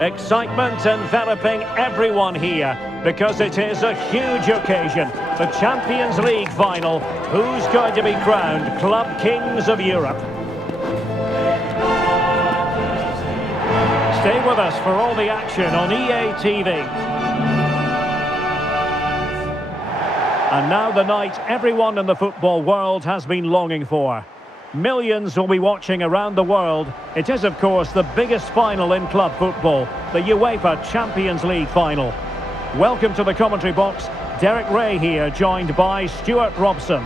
Excitement enveloping everyone here because it is a huge occasion. The Champions League final. Who's going to be crowned Club Kings of Europe? Stay with us for all the action on EA TV. And now the night everyone in the football world has been longing for. Millions will be watching around the world. It is, of course, the biggest final in club football, the UEFA Champions League final. Welcome to the commentary box. Derek Ray here, joined by Stuart Robson.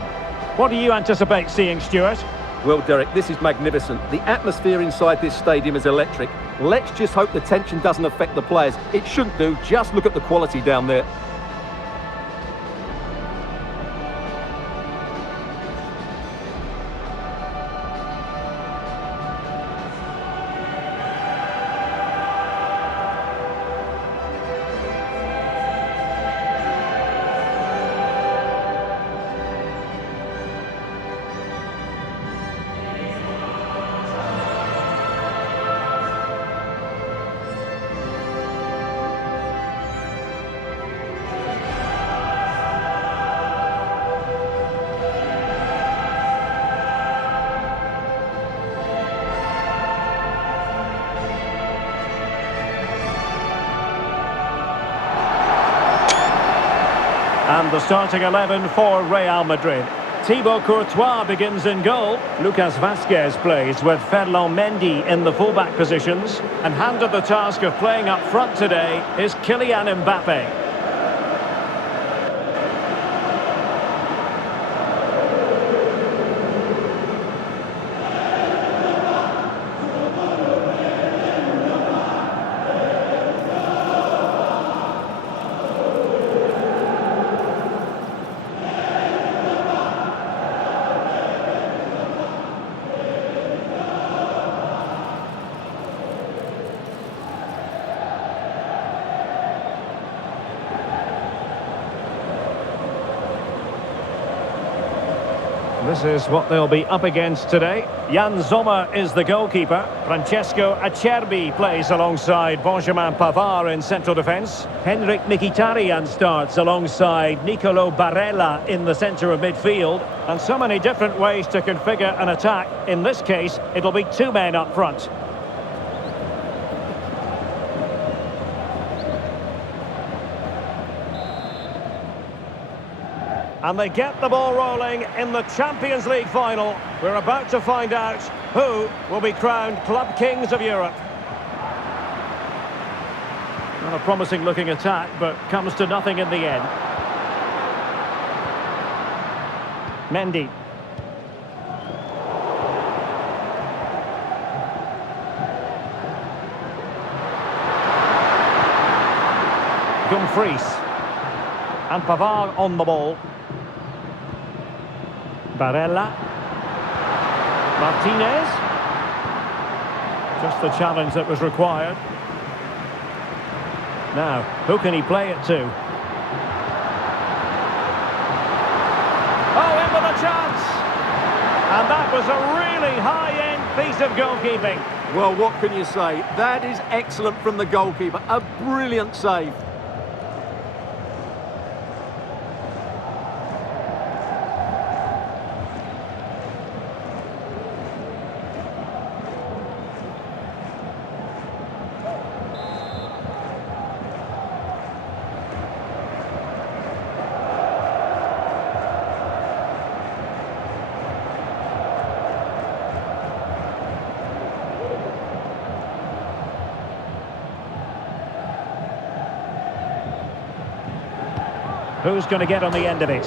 What do you anticipate seeing, Stuart? Well, Derek, this is magnificent. The atmosphere inside this stadium is electric. Let's just hope the tension doesn't affect the players. It shouldn't do. Just look at the quality down there. And the starting 11 for Real Madrid. Thibaut Courtois begins in goal. Lucas Vazquez plays with Ferland Mendy in the fullback positions. And handed the task of playing up front today is Kylian Mbappe. This is what they'll be up against today. Jan Sommer is the goalkeeper. Francesco Acerbi plays alongside Benjamin Pavard in central defence. Henrik Mkhitaryan starts alongside Nicolo Barella in the centre of midfield. And so many different ways to configure an attack. In this case, it'll be two men up front. And they get the ball rolling in the Champions League final. We're about to find out who will be crowned Club Kings of Europe. Not a promising looking attack, but comes to nothing in the end. Mendy. Dumfries. And Pavard on the ball. Barella. Martinez. Just the challenge that was required. Now, who can he play it to? Oh, in with a chance! And that was a really high-end piece of goalkeeping. Well, what can you say? That is excellent from the goalkeeper. A brilliant save. Who's going to get on the end of it?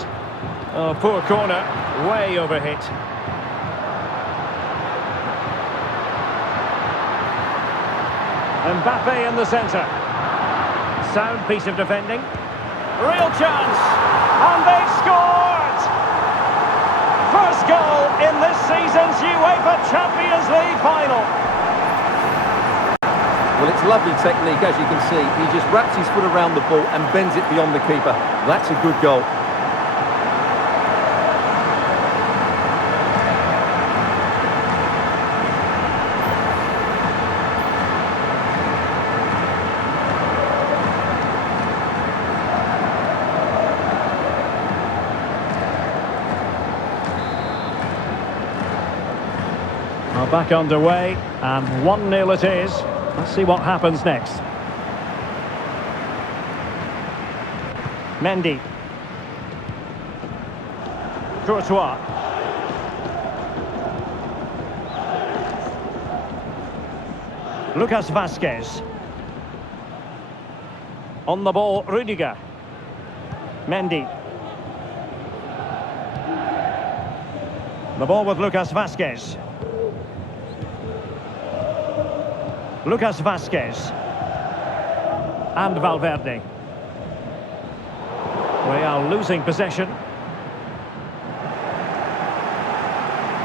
Oh, poor corner, way overhit. Mbappe in the centre. Sound piece of defending. Real chance, and they've scored! First goal in this season's UEFA Champions League final. Well, it's lovely technique, as you can see. He just wraps his foot around the ball and bends it beyond the keeper. That's a good goal. Well, back underway, and 1-0 it is. Let's see what happens next. Mendy. Courtois. Lucas Vazquez. On the ball, Rudiger. Mendy. The ball with Lucas Vazquez. Lucas Vazquez. And Valverde. We are losing possession.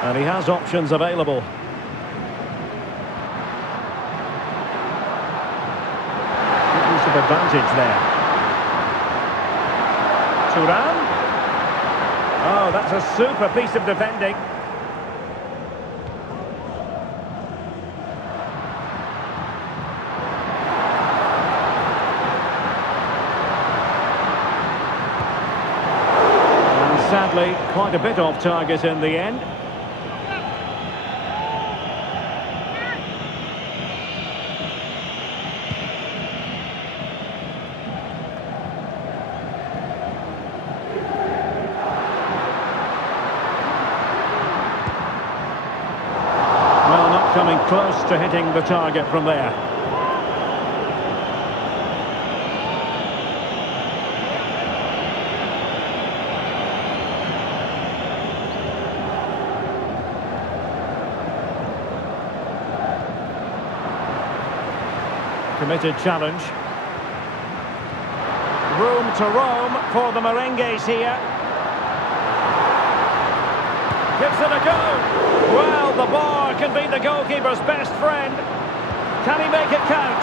And he has options available. Good use of advantage there. Thuram. Oh, that's a super piece of defending. And sadly, quite a bit off target in the end. Coming close to hitting the target from there. Committed challenge. Room to roam for the Merengues here. Gives it a go. Well, the bar can be the goalkeeper's best friend. Can he make it count?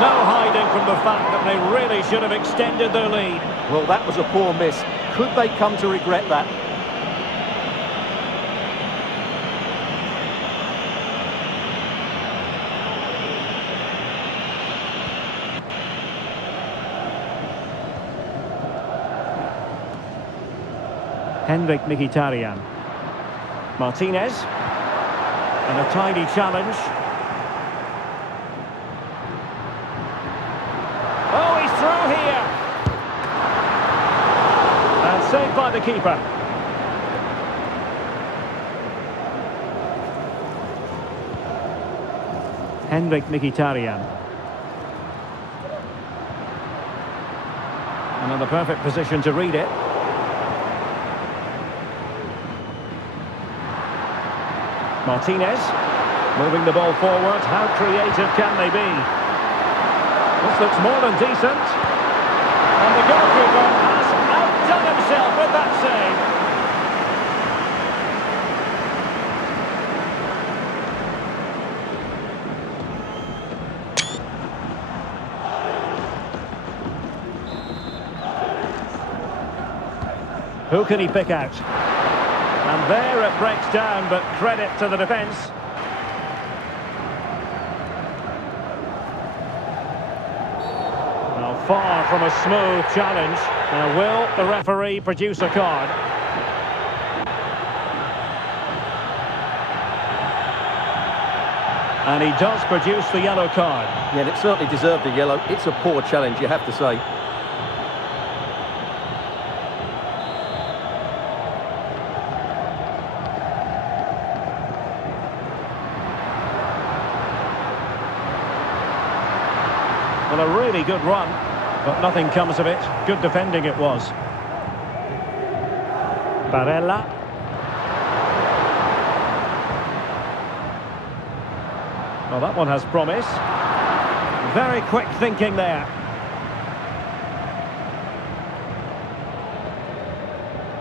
No hiding from the fact that they really should have extended their lead. Well, that was a poor miss. Could they come to regret that? Henrik Mkhitaryan. Martinez. And a tiny challenge. Oh, he's through here. And saved by the keeper. Henrik Mkhitaryan. And in the perfect position to read it. Martinez, moving the ball forward. How creative can they be? This looks more than decent. And the goalkeeper has outdone himself with that save. Who can he pick out? And there it breaks down, but credit to the defence. Well, far from a smooth challenge. Now, will the referee produce a card? And he does produce the yellow card. Yeah, and it certainly deserved a yellow. It's a poor challenge, you have to say. Well, a really good run, but nothing comes of it. Good defending it was. Barella. Well, that one has promise. Very quick thinking there.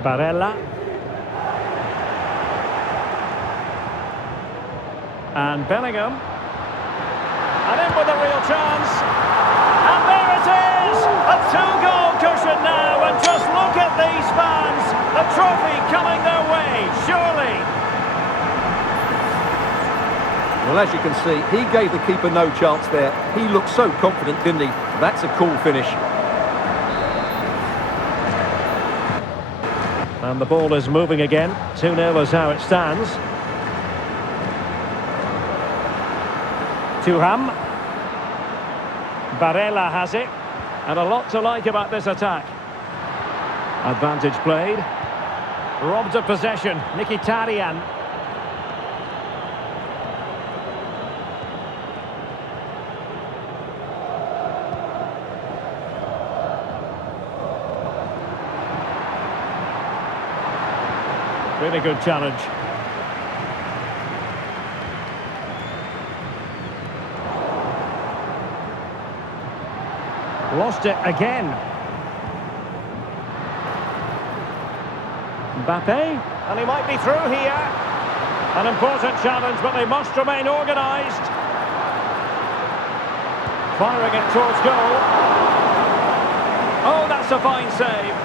Barella. And Bellingham. And in with a real chance. And there it is! A two-goal cushion now, and just look at these fans! A trophy coming their way, surely! Well, as you can see, he gave the keeper no chance there. He looked so confident, didn't he? That's a cool finish. And the ball is moving again. 2-0 is how it stands. Thuram. Barella has it. And a lot to like about this attack. Advantage played. Robbed of possession. Mkhitaryan. Really good challenge. Lost it again. Mbappe, and he might be through here. An important challenge, but they must remain organised. Firing it towards goal. Oh, that's a fine save.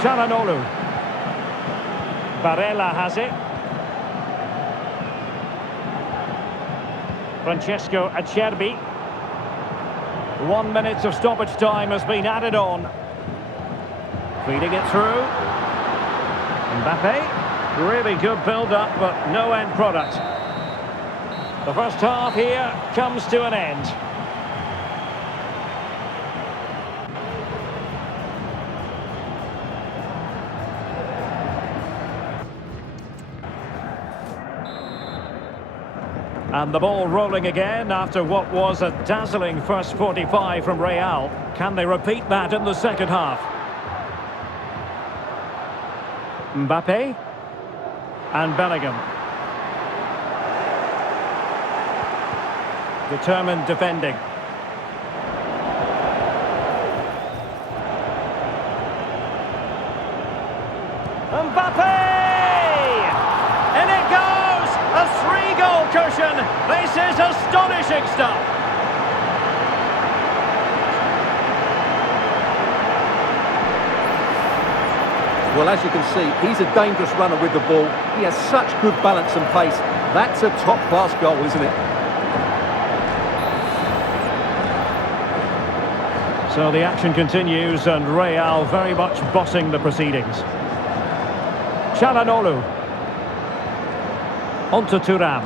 Çalhanoğlu. Barella has it. Francesco Acerbi. 1 minute of stoppage time has been added on. Feeding it through. Mbappe. Really good build-up, but no end product. The first half here comes to an end. And the ball rolling again after what was a dazzling first 45 from Real. Can they repeat that in the second half? Mbappe and Bellingham. Determined defending. Mbappe! In it goes! A 3-goal cushion! This is astonishing stuff! Well, as you can see, he's a dangerous runner with the ball. He has such good balance and pace. That's a top-class goal, isn't it? So the action continues and Real very much bossing the proceedings. Çalhanoğlu. On to Thuram.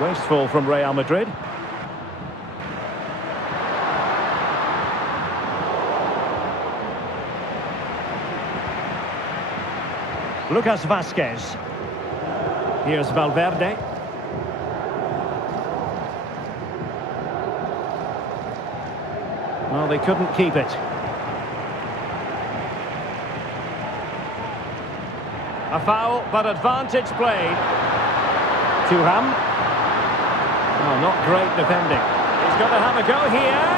Wasteful from Real Madrid. Lucas Vázquez. Here's Valverde. Well, they couldn't keep it. A foul, but advantage played. Thuram. Oh, not great defending. He's got to have a go here.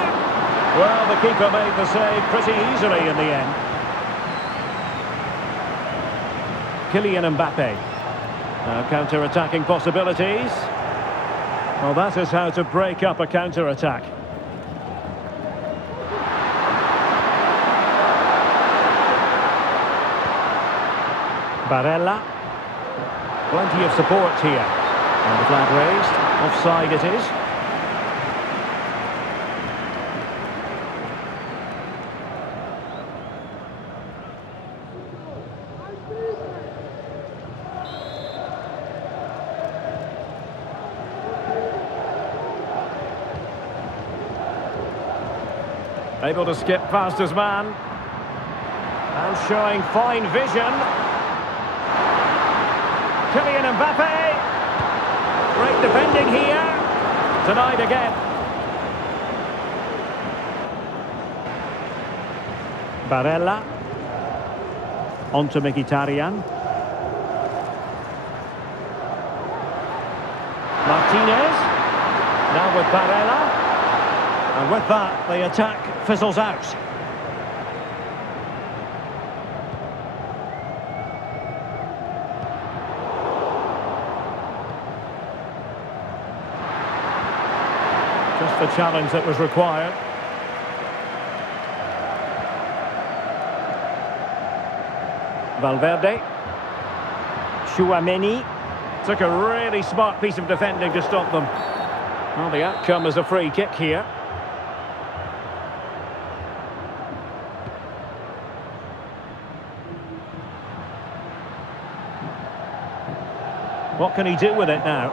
Well, the keeper made the save pretty easily in the end. Kylian Mbappe. Now counter-attacking possibilities. Well, that is how to break up a counter-attack. Barella. Plenty of support here. And the flag raised. Offside it is. Able to skip past his man. And showing fine vision. Kylian Mbappe. Great defending here. Denied again. Barella. On to Mkhitaryan. Martinez. Now with Barella. And with that, the attack fizzles out. Just the challenge that was required. Valverde. Tchouaméni. Took a really smart piece of defending to stop them. Well, the outcome is a free kick here. What can he do with it now?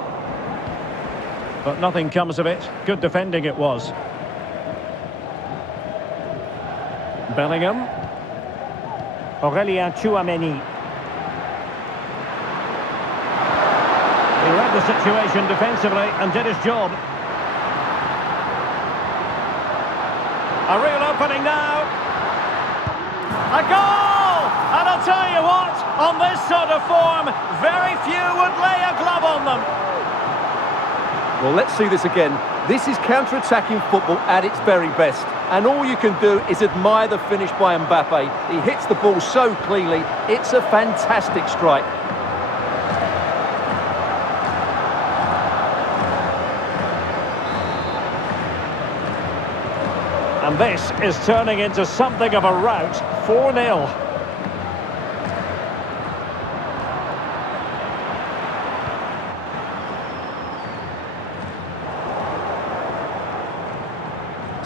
But nothing comes of it. Good defending it was. Bellingham. Aurelien Tchouameni. He read the situation defensively and did his job. A real opening now. A goal! And I'll tell you what, on this sort of form, very few would lay a glove on them. Well, let's see this again. This is counter-attacking football at its very best. And all you can do is admire the finish by Mbappe. He hits the ball so cleanly. It's a fantastic strike. And this is turning into something of a rout. 4-0.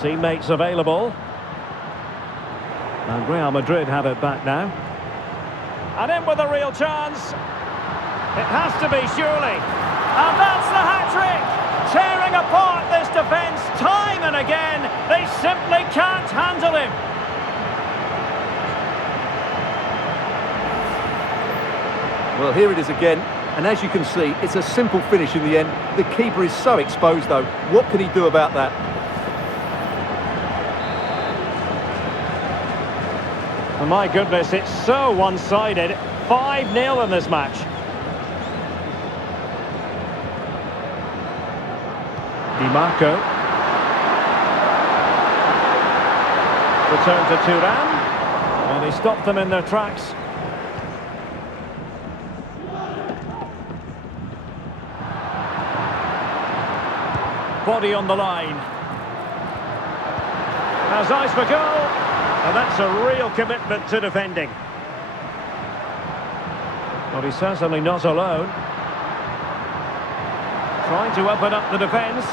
Teammates available. And Real Madrid have it back now. And in with a real chance. It has to be, surely. And that's the hat-trick! Tearing apart this defence time and again. They simply can't handle him. Well, here it is again. And as you can see, it's a simple finish in the end. The keeper is so exposed, though. What can he do about that? Oh my goodness, it's so one-sided. 5-0 in this match. Di Marco. Return to Thuram. And he stopped them in their tracks. Body on the line. Has eyes for goal. And that's a real commitment to defending. Well, he's certainly not alone. Trying to open up the defence.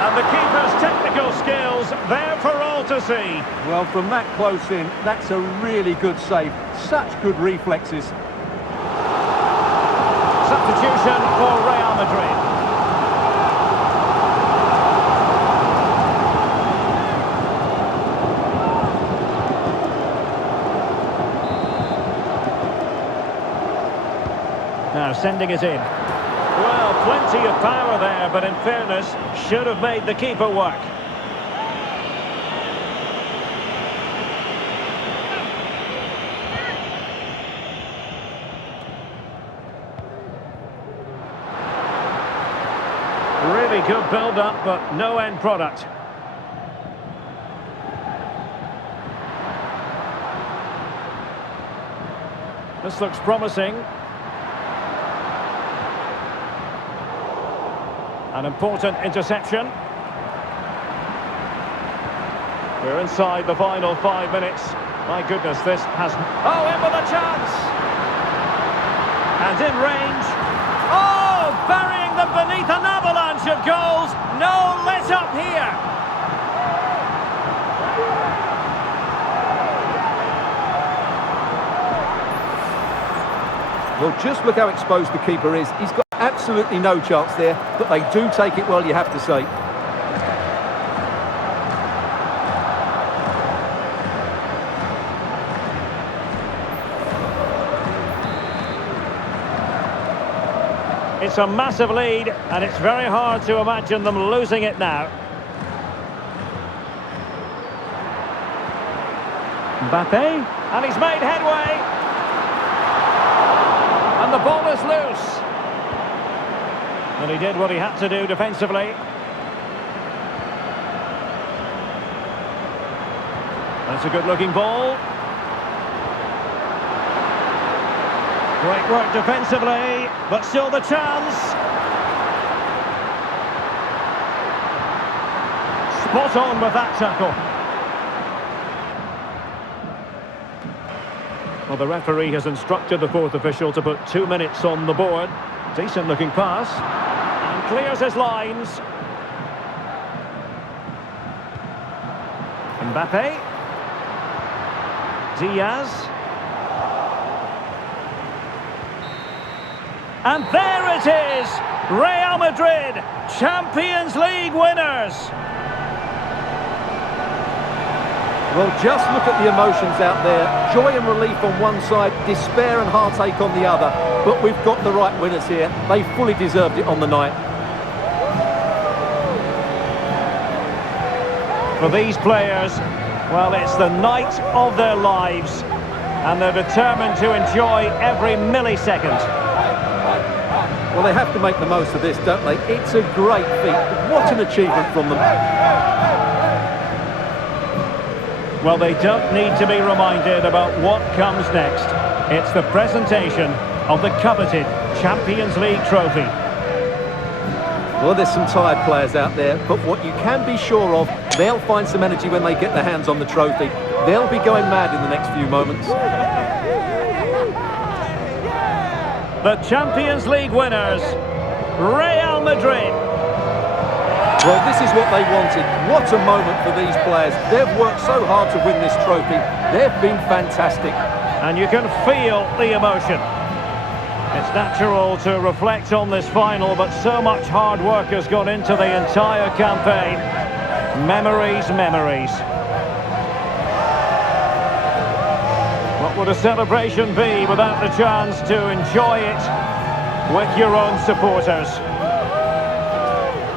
And the keeper's technical skills there for all to see. Well, from that close in, that's a really good save. Such good reflexes. Substitution for Real Madrid. Now sending it in. Well, plenty of power there, but in fairness, should have made the keeper work. Really good build-up, but no end product. This looks promising. An important interception. We're inside the final 5 minutes. My goodness, this has... Oh, in with a chance! And in range. Oh, burying them beneath an avalanche of goals. No let up here. Well, just look how exposed the keeper is. He's got absolutely no chance there, but they do take it well, you have to say. It's a massive lead, and it's very hard to imagine them losing it now. Mbappe, and he's made headway. And the ball is loose. And he did what he had to do defensively. That's a good-looking ball. Great work defensively, but still the chance. Spot on with that tackle. Well, the referee has instructed the fourth official to put 2 minutes on the board. Decent looking pass. clears his lines. Mbappe. Diaz. And there it is! Real Madrid, Champions League winners! Well, just look at the emotions out there. Joy and relief on one side, despair and heartache on the other. But we've got the right winners here. They fully deserved it on the night. For these players, well, it's the night of their lives, and they're determined to enjoy every millisecond. Well, they have to make the most of this, don't they? It's a great feat. What an achievement from them. Well, they don't need to be reminded about what comes next. It's the presentation of the coveted Champions League trophy. Well, there's some tired players out there, but what you can be sure of, they'll find some energy when they get their hands on the trophy. They'll be going mad in the next few moments. The Champions League winners, Real Madrid. Well, this is what they wanted. What a moment for these players. They've worked so hard to win this trophy. They've been fantastic. And you can feel the emotion. It's natural to reflect on this final, but so much hard work has gone into the entire campaign. Memories, memories. What would a celebration be without the chance to enjoy it with your own supporters?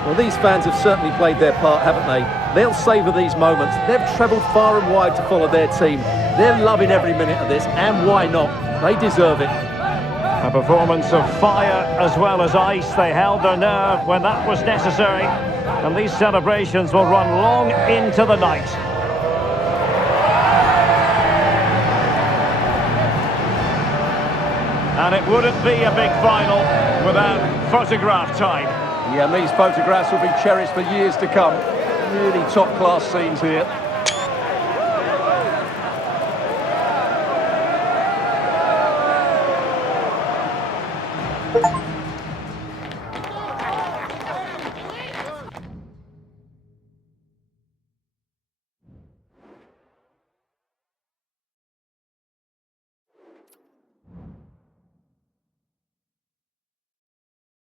Well, these fans have certainly played their part, haven't they? They'll savour these moments. They've travelled far and wide to follow their team. They're loving every minute of this, and why not? They deserve it. A performance of fire as well as ice. They held their nerve when that was necessary, and these celebrations will run long into the night. And it wouldn't be a big final without photograph time. Yeah, and these photographs will be cherished for years to come. Really top-class scenes here.